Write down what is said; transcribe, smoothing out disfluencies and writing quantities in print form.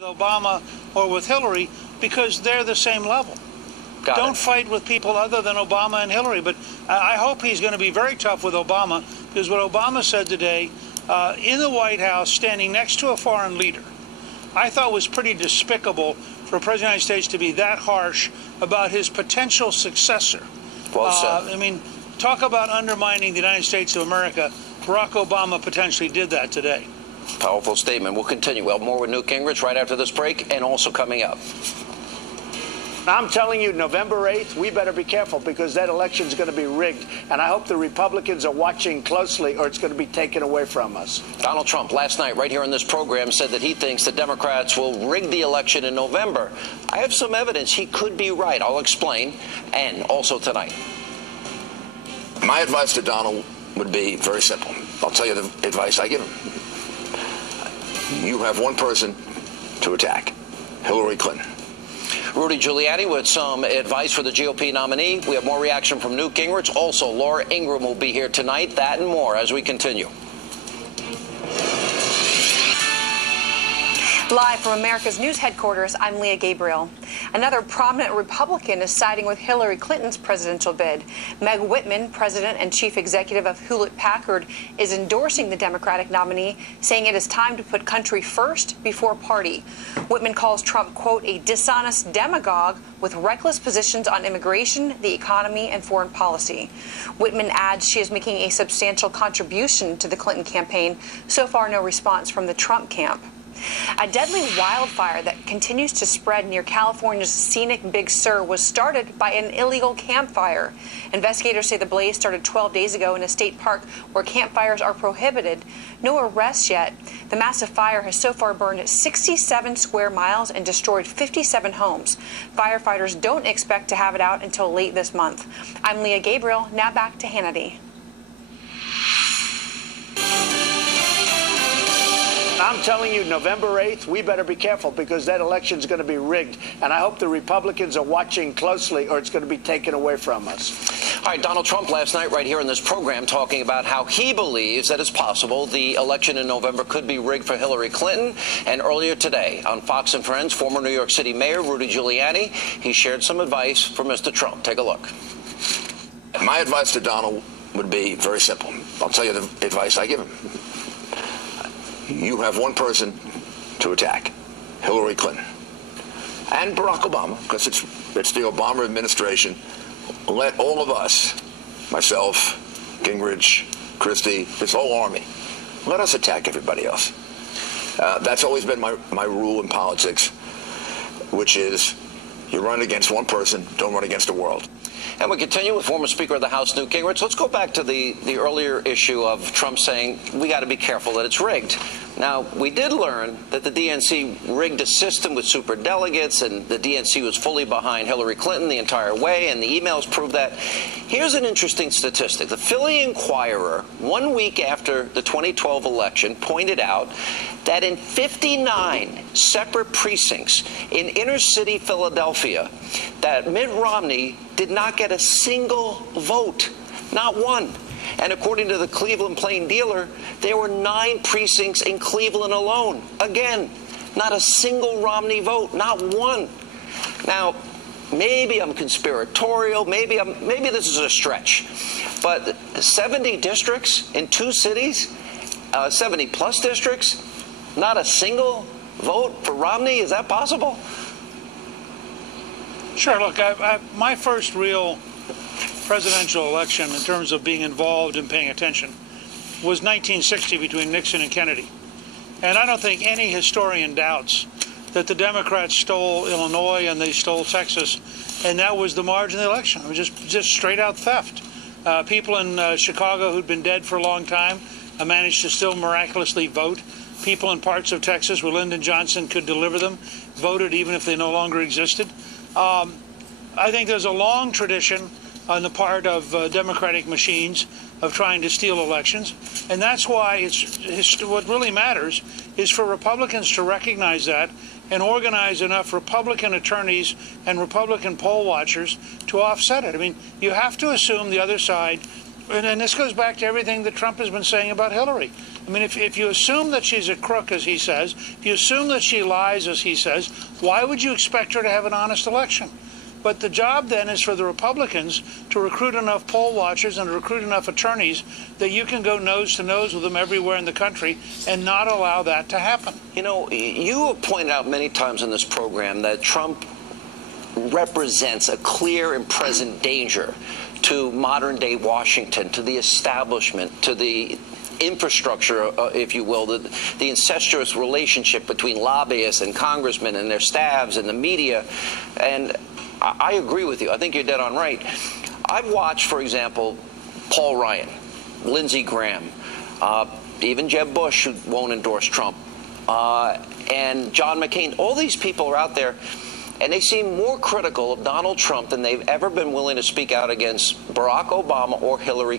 Obama or with Hillary because they're the same level. Don't fight with people other than Obama and Hillary. But I hope he's going to be very tough with Obama, because what Obama said today in the White House, standing next to a foreign leader, I thought was pretty despicable for a president of the United States to be that harsh about his potential successor. Well said. I mean, talk about undermining the United States of America. Barack Obama potentially did that today. Powerful statement. We'll continue. We'll have more with Newt Gingrich right after this break, and also coming up. I'm telling you, November 8th, we better be careful, because that election is going to be rigged. And I hope the Republicans are watching closely, or it's going to be taken away from us. Donald Trump last night right here on this program said that he thinks the Democrats will rig the election in November. I have some evidence he could be right. I'll explain. And also tonight. My advice to Donald would be very simple. I'll tell you the advice I give him. You have one person to attack: Hillary Clinton. Rudy Giuliani with some advice for the GOP nominee. We have more reaction from Newt Gingrich. Also, Laura Ingraham will be here tonight. That and more as we continue. Live from America's news headquarters, I'm Leah Gabriel. Another prominent Republican is siding with Hillary Clinton's presidential bid. Meg Whitman, president and chief executive of Hewlett-Packard, is endorsing the Democratic nominee, saying it is time to put country first before party. Whitman calls Trump, quote, a dishonest demagogue with reckless positions on immigration, the economy, and foreign policy. Whitman adds she is making a substantial contribution to the Clinton campaign. So far, no response from the Trump camp. A deadly wildfire that continues to spread near California's scenic Big Sur was started by an illegal campfire. Investigators say the blaze started 12 days ago in a state park where campfires are prohibited. No arrests yet. The massive fire has so far burned 67 square miles and destroyed 57 homes. Firefighters don't expect to have it out until late this month. I'm Leah Gabriel. Now back to Hannity. I'm telling you, November 8th, we better be careful, because that election is going to be rigged. And I hope the Republicans are watching closely, or it's going to be taken away from us. All right, Donald Trump last night right here in this program talking about how he believes that it's possible the election in November could be rigged for Hillary Clinton. And earlier today on Fox and Friends, former New York City Mayor Rudy Giuliani, he shared some advice for Mr. Trump. Take a look. My advice to Donald would be very simple. I'll tell you the advice I give him. You have one person to attack: Hillary Clinton. And Barack Obama, because it's the Obama administration. Let all of us, myself, Gingrich, Christie, this whole army, let us attack everybody else. That's always been my rule in politics, which is you run against one person, don't run against the world. And we continue with former Speaker of the House, Newt Gingrich. Let's go back to the earlier issue of Trump saying we got to be careful that it's rigged. Now, we did learn that the DNC rigged a system with superdelegates, and the DNC was fully behind Hillary Clinton the entire way, and the emails prove that. Here's an interesting statistic. The Philly Inquirer, 1 week after the 2012 election, pointed out that in 59 separate precincts in inner-city Philadelphia, that Mitt Romney did not get a single vote, not one. And according to the Cleveland Plain Dealer, there were 9 precincts in Cleveland alone. Again, not a single Romney vote, not one. Now, maybe I'm conspiratorial, maybe this is a stretch, but 70 districts in 2 cities, 70-plus districts, not a single vote for Romney? Is that possible? Sure. Look, my first real presidential election in terms of being involved and paying attention was 1960 between Nixon and Kennedy. And I don't think any historian doubts that the Democrats stole Illinois and they stole Texas, and that was the margin of the election. It was just straight-out theft. People in Chicago who'd been dead for a long time managed to still miraculously vote. People in parts of Texas where Lyndon Johnson could deliver them voted even if they no longer existed. I think there's a long tradition on the part of Democratic machines of trying to steal elections. And that's why what really matters is for Republicans to recognize that and organize enough Republican attorneys and Republican poll watchers to offset it. I mean, you have to assume the other side, and this goes back to everything that Trump has been saying about Hillary. I I mean, if you assume that she's a crook, as he says, if you assume that she lies, as he says, why would you expect her to have an honest election? But the job then is for the Republicans to recruit enough poll watchers and recruit enough attorneys that you can go nose to nose with them everywhere in the country and not allow that to happen. You know, you have pointed out many times in this program that Trump represents a clear and present danger to modern-day Washington, to the establishment, to the infrastructure, if you will, the incestuous relationship between lobbyists and congressmen and their staffs and the media. And I agree with you. I think you're dead on right. I've watched, for example, Paul Ryan, Lindsey Graham, even Jeb Bush, who won't endorse Trump, and John McCain. All these people are out there, and they seem more critical of Donald Trump than they've ever been willing to speak out against Barack Obama or Hillary Clinton.